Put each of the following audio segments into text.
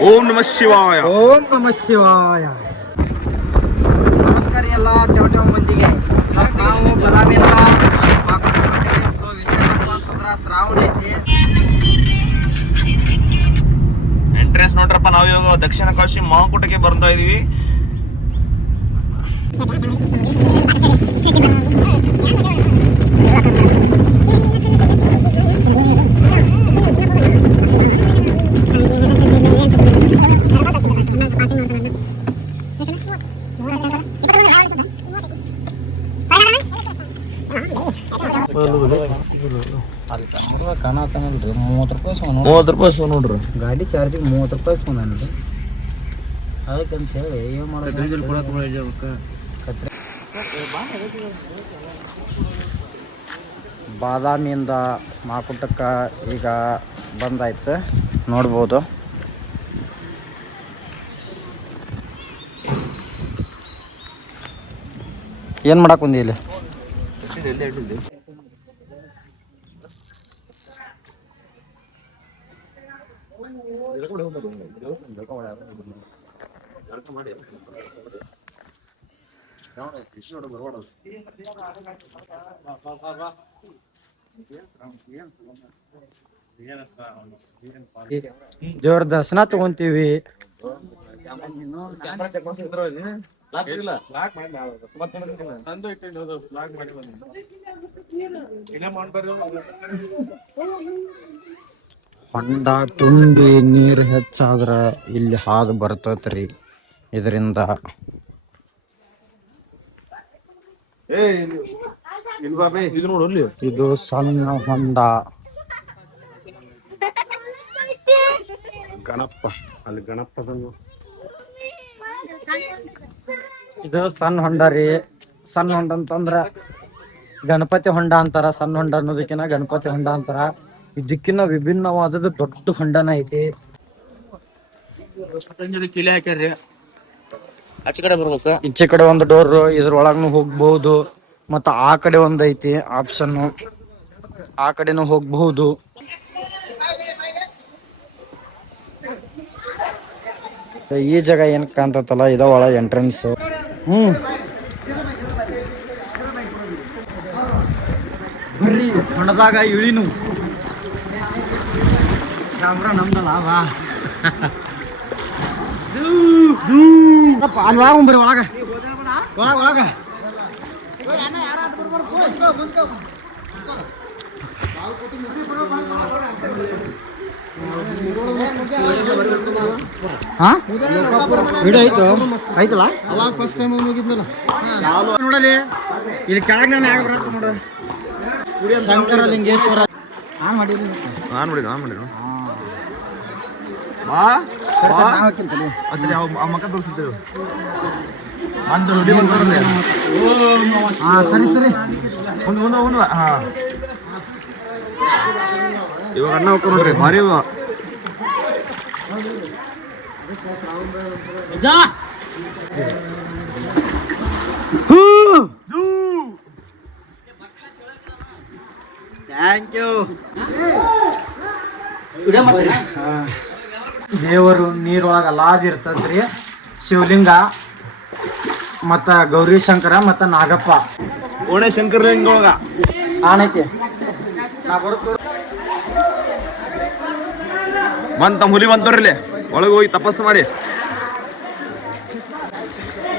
ಓಂ ನಮಃ ಶಿವಾಯ. ಓಂ ನಮಃ ಶಿವಾಯ. ನಮಸ್ಕಾರ ಎಲ್ಲ ಟೆವ ಮಂದಿಗೆ. ನಾವು ಬದಾಮಿಯಿಂದ ಸೊ ವಿಷಯ ಏನಪ್ಪ ಅಂತಂದ್ರೆ ಶ್ರಾವಣ ಐತಿ. ಎಂಟ್ರೆನ್ಸ್ ನೋಡ್ರಪ್ಪ, ನಾವು ಇವಾಗ ದಕ್ಷಿಣ ಕಾಶಿ ಮಾಂಕುಟಕ್ಕೆ ಬರ್ತಾ ಇದೀವಿ. ಕಾಣತಾನಲ್ರಿ 30 ರೂಪಾಯಿ ಸೋ ನೋಡ್ರಿ. ಗಾಡಿ ಚಾರ್ಜಿಗೆ 30 ರೂಪಾಯಿ ಫೋನ್ ಅದಕ್ಕಂತ ಹೇಳಿ ಏನು ಮಾಡೋದು. ಬಾದಾಮಿಯಿಂದ ಮಾಕುಟಕ್ಕೆ ಈಗ ಬಂದಾಯ್ತು ನೋಡ್ಬೋದು. ಏನು ಮಾಡಕ್ಕೆ ಬಂದಿ ಇಲ್ಲಿ? ದೇವ್ರ ದರ್ಶನ ತಗೊಂತೀವಿ. ಹೊಂಡ ತುಂಬಿ ನೀರು ಹೆಚ್ಚಾದ್ರ ಇಲ್ಲಿ ಹಾದು ಬರ್ತೈತ್ರಿ. ಇದರಿಂದ ಇದು ಸಣ್ಣ ಹೊಂಡ. ಗಣಪ ಅಲ್ಲಿ ಗಣಪ ಇದು ಸಣ್ಣ ಹೊಂಡ ರೀ. ಸಣ್ಣ ಹೊಂಡ ಅಂತಂದ್ರ ಗಣಪತಿ ಹೊಂಡ ಅಂತಾರ. ಸಣ್ಣ ಹೊಂಡ ಅನ್ನೋದಕ್ಕಿನ್ನ ಗಣಪತಿ ಹೊಂಡ ಅಂತಾರ. ಇದಕ್ಕಿನ್ನ ವಿಭಿನ್ನವಾದದ್ದು ದೊಡ್ಡ ಹೊಂಡನ ಐತಿ. ಈಚೆ ಕಡೆ ಒಂದು ಡೋರ್, ಇದ್ರೊಳಗೂ ಹೋಗ್ಬಹುದು. ಮತ್ತ ಆ ಕಡೆ ಒಂದ್ ಐತಿ ಆಪ್ಷನ್, ಆ ಕಡೆನೂ ಹೋಗ್ಬಹುದು. ಈ ಜಾಗ ಏನ್ ಕಾಣ್ತಲ್ಲ, ಇದ ಒಳ ಎಂಟ್ರೆನ್ಸ್. ಬರ್ರಿ ಹೊಂಡದಾಗ ಇಳಿನು. ಕ್ಯಾಮ್ರಾ ನಮ್ದಲ್ಲ ಬಾ. ಅಲ್ಲಿ ಬರ್ರಿ ಒಳಗ ಒಳಗ. ವಿಡಿಯೋ ಆಯ್ತು ಆಯ್ತಲ್ಲ. ಅವಾಗ ಫಸ್ಟ್ ಟೈಮ್ ಹೋಗಿದ್ನಲ್ಲ ನೋಡಲಿ. ಇಲ್ಲಿ ಕೆಳಗೆ ನಾನು ಯಾಕೆ ಬರತ್ತೆ ನೋಡ. ಶಂಕರಲಿಂಗೇಶ್ವರ ಆನ್ ಮಾಡಿ ಮಕ್ಕ ತೋರಿಸಿದ್ದೇವೆ. ಸರಿ ಸರಿ ಇವಾಗ ಅಣ್ಣ ಹೋಗ್ಕೊಂಡು ನೋಡ್ರಿ ಭಾರಿ. Thank you. ದೇವರು ನೀರೊಳಗ ಲಾಜ್ ಇರ್ತದ್ರಿ. ಶಿವಲಿಂಗ ಮತ್ತ ಗೌರಿ ಶಂಕರ ಮತ್ತ ನಾಗಪ್ಪ. ಓಣೆ ಶಂಕರಲಿಂಗ ಒಳಗ ಆನೈತಿ. ಬಂತ ಹುಲಿ ಬಂತವ್ರಲ್ಲಿ ಒಳಗೆ ಹೋಗಿ ತಪಸ್ಸು ಮಾಡಿ.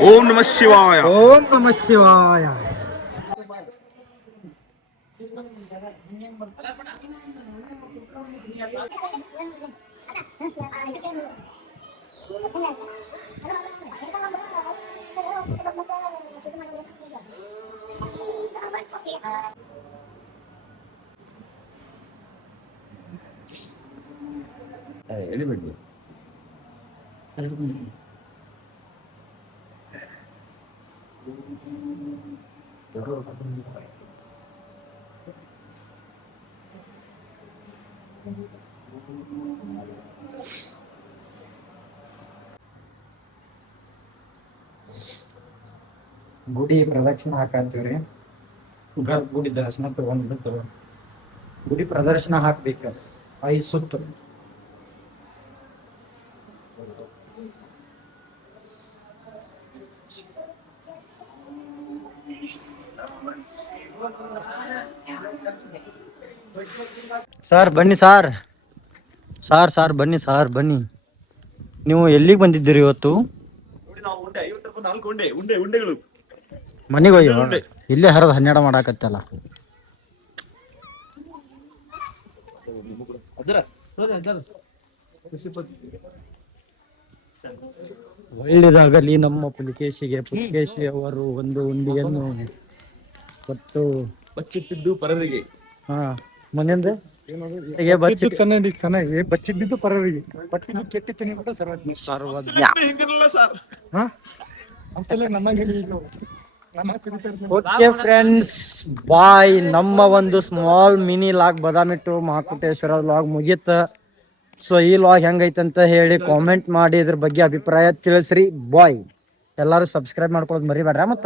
ಓಂ ನಮಃ ಶಿವಾಯ. ಓಂ ನಮಃ ಶಿವಾಯ. ಎಳಿಬಿಡ್ಲಿ. ಗುಡಿ ಪ್ರದಕ್ಷಿಣೆ ಹಾಕಂತೀವ್ರಿ. ಗರ್ಭಗುಡಿ ದರ್ಶನ ತಗೊಂಡ್ಬಿಟ್ಟು ಗುಡಿ ಪ್ರದರ್ಶನ ಹಾಕ್ಬೇಕು 5 ಸುತ್ತು. ಸರ್ ಬನ್ನಿ ಸಾರ್. ಸಾರ್ ಬನ್ನಿ ಸಾರ್ ಬನ್ನಿ. ನೀವು ಎಲ್ಲಿಗೆ ಬಂದಿದ್ದೀರಿ ಇವತ್ತು? ಮನೆಗೆ ಹೋಗಿ ಇಲ್ಲೇ ಹರಿದು 12 ಮಾಡಾಕತ್ತಲ್ಲ. ಒಳ್ಳೆದಾಗಲಿ ನಮ್ಮ ಪುಲಿಕೇಶಿಗೆ. ಪುಲಿಕೇಶಿ ಅವರು ಒಂದು ಉಂಡಿಯನ್ನು ಕೊಟ್ಟು ಬಚ್ಚಿಟ್ಟಿದ್ದು ಪರರಿಗೆ. ಹಾ ಮನೆಯಿಂದ ಚೆನ್ನಾಗಿ ಬಚ್ಚಿದ್ದು ಪರವಿಗೆ ಬಟ್ಟಿನ ಕೆಟ್ಟಿ ತಿನ್ನಿಬಿಟ್ಟು ಸರ್ವಜ್ಞ. Okay friends bye. ನಮ್ಮ ಒಂದು ಸ್ಮಾಲ್ ಮಿನಿ ಲಾಗ್ ಬಾದಾಮಿಟ್ಟು ಮಹಾಕುಟೇಶ್ವರ ಲಾಗ್ ಮುಗೀತ. ಸೊ ಈ ಲಾಗ್ ಹೆಂಗೈತೆ ಅಂತ ಹೇಳಿ ಕಾಮೆಂಟ್ ಮಾಡಿ ಇದ್ರ ಬಗ್ಗೆ ಅಭಿಪ್ರಾಯ ತಿಳಿಸ್ರಿ. ಬಾಯ್. ಎಲ್ಲರೂ ಸಬ್ಸ್ಕ್ರೈಬ್ ಮಾಡ್ಕೊಳ್ಳೋದು ಮರಿಬೇಡ್ರ. ಮತ್ತ